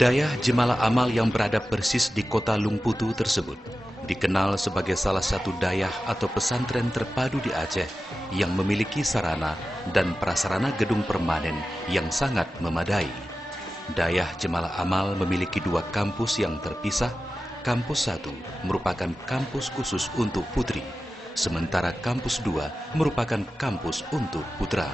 Dayah Jemala Amal yang berada persis di kota Lungputu tersebut dikenal sebagai salah satu dayah atau pesantren terpadu di Aceh yang memiliki sarana dan prasarana gedung permanen yang sangat memadai. Dayah Jemala Amal memiliki dua kampus yang terpisah. Kampus 1 merupakan kampus khusus untuk putri, sementara kampus 2 merupakan kampus untuk putra.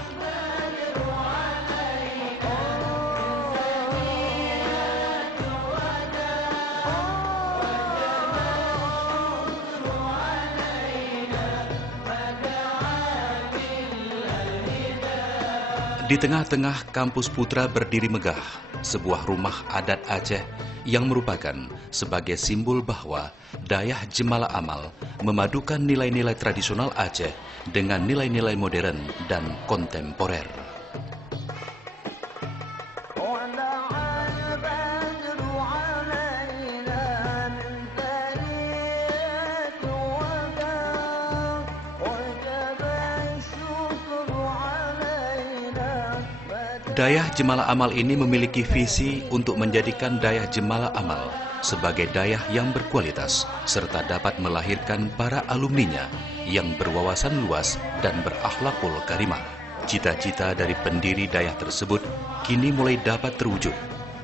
Di tengah-tengah kampus putra berdiri megah sebuah rumah adat Aceh yang merupakan sebagai simbol bahwa Dayah Jemala Amal memadukan nilai-nilai tradisional Aceh dengan nilai-nilai modern dan kontemporer. Dayah Jemala Amal ini memiliki visi untuk menjadikan Dayah Jemala Amal sebagai dayah yang berkualitas serta dapat melahirkan para alumninya yang berwawasan luas dan berakhlakul karimah. Cita-cita dari pendiri dayah tersebut kini mulai dapat terwujud.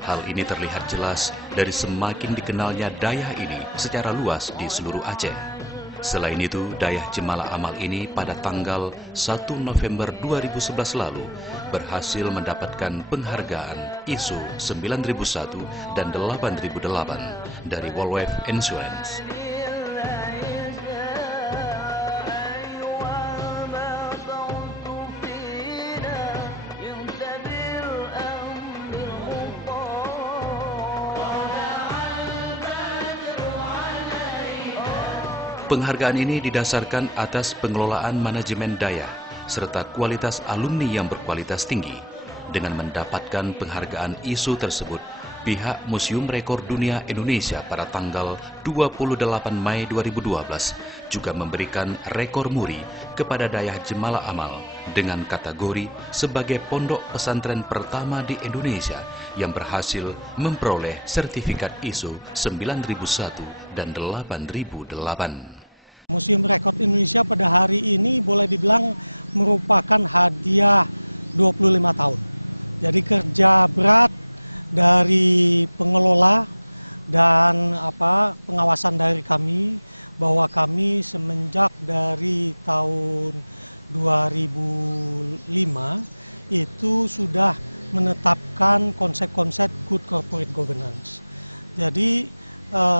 Hal ini terlihat jelas dari semakin dikenalnya dayah ini secara luas di seluruh Aceh. Selain itu, Dayah Jemala Amal ini pada tanggal 1 November 2011 lalu berhasil mendapatkan penghargaan ISO 9001 dan 8008 dari Worldwide Insurance. Penghargaan ini didasarkan atas pengelolaan manajemen dayah serta kualitas alumni yang berkualitas tinggi. Dengan mendapatkan penghargaan ISO tersebut, pihak Museum Rekor Dunia Indonesia pada tanggal 28 Mei 2012 juga memberikan rekor muri kepada Dayah Jemala Amal dengan kategori sebagai pondok pesantren pertama di Indonesia yang berhasil memperoleh sertifikat ISO 9001 dan 8008. Museum Rekor Indonesia pada hari ini boleh dibilang merupakan hadiah 25 tahun. Jadi kerja berat dari pengelola dan pengawasan dari kami, bahwa kami semenjak dari tahun 2005 itu sudah menetapkan konsep-konsep good corporate governance. Jadi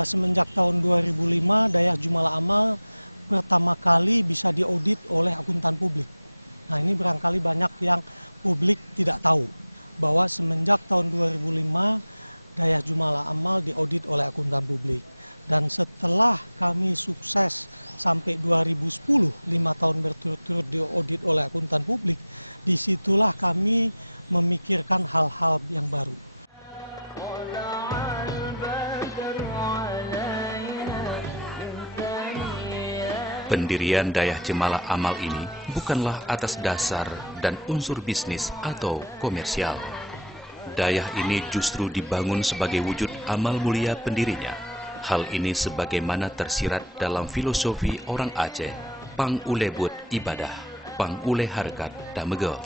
semenjak tahun 2005 Dayah Jemala Amal pertama kali bisa diaudit oleh akuntan publik. Nah, ini barangkali banyak yang publik tidak tahu bahwa semenjak tahun 2005 Dayah Jemala Amal diaudit oleh akuntan publik. Dan setelah kami sukses sampai 2010, 5 tahun berturut-turut diaudit oleh akuntan publik, disitulah kami memikirkan hal-hal yang baru. Pendirian Dayah Jemala Amal ini bukanlah atas dasar dan unsur bisnis atau komersial. Dayah ini justru dibangun sebagai wujud amal mulia pendirinya. Hal ini sebagaimana tersirat dalam filosofi orang Aceh, pang ulebut ibadah, pang ule harkat damego.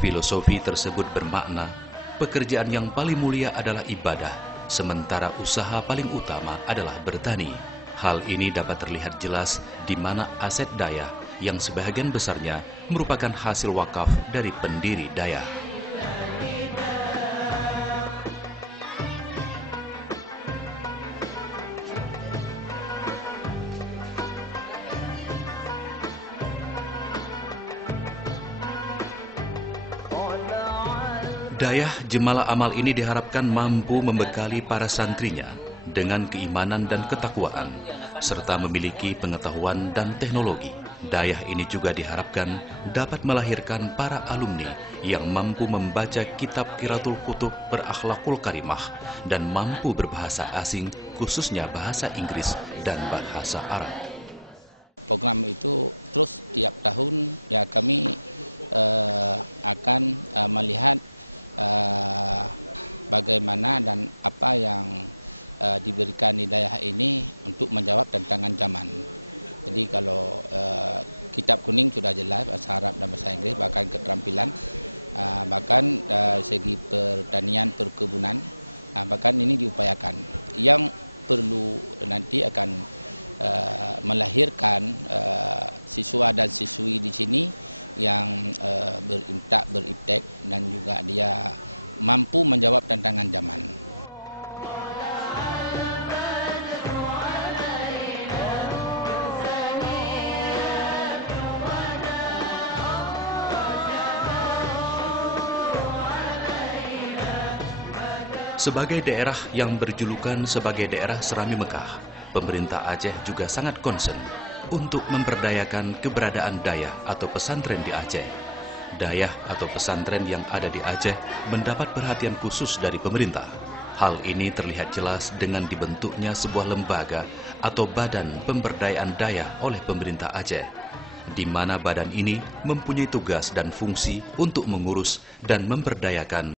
Filosofi tersebut bermakna, pekerjaan yang paling mulia adalah ibadah, sementara usaha paling utama adalah bertani. Hal ini dapat terlihat jelas di mana aset dayah yang sebagian besarnya merupakan hasil wakaf dari pendiri dayah. Dayah Jemala Amal ini diharapkan mampu membekali para santrinya dengan keimanan dan ketakwaan, serta memiliki pengetahuan dan teknologi. Dayah ini juga diharapkan dapat melahirkan para alumni yang mampu membaca kitab Qiraatul Kutub berakhlakul karimah dan mampu berbahasa asing, khususnya bahasa Inggris dan bahasa Arab. Program itu terus tiap tahun ya kami akan melihat bagaimana dan apa yang diberikan di daerah ini untuk menjawab tantangan zaman. Jadi kalau kitab kuning sudah jelas bahasa Arab dan bahasa Inggris, bahkan keterampilan, bahkan segi pertanian, perkebunan, bahkan ini diupayakan. Yang perlu nanti akan melahirkan siswa dan siswi di sini yang beriptek dan juga dia mampu menjawab tantangan zaman. Sebagai daerah yang berjulukan sebagai daerah Serami Mekah, pemerintah Aceh juga sangat concern untuk memperdayakan keberadaan dayah atau pesantren di Aceh. Dayah atau pesantren yang ada di Aceh mendapat perhatian khusus dari pemerintah. Hal ini terlihat jelas dengan dibentuknya sebuah lembaga atau badan pemberdayaan dayah oleh pemerintah Aceh, di mana badan ini mempunyai tugas dan fungsi untuk mengurus dan memberdayakan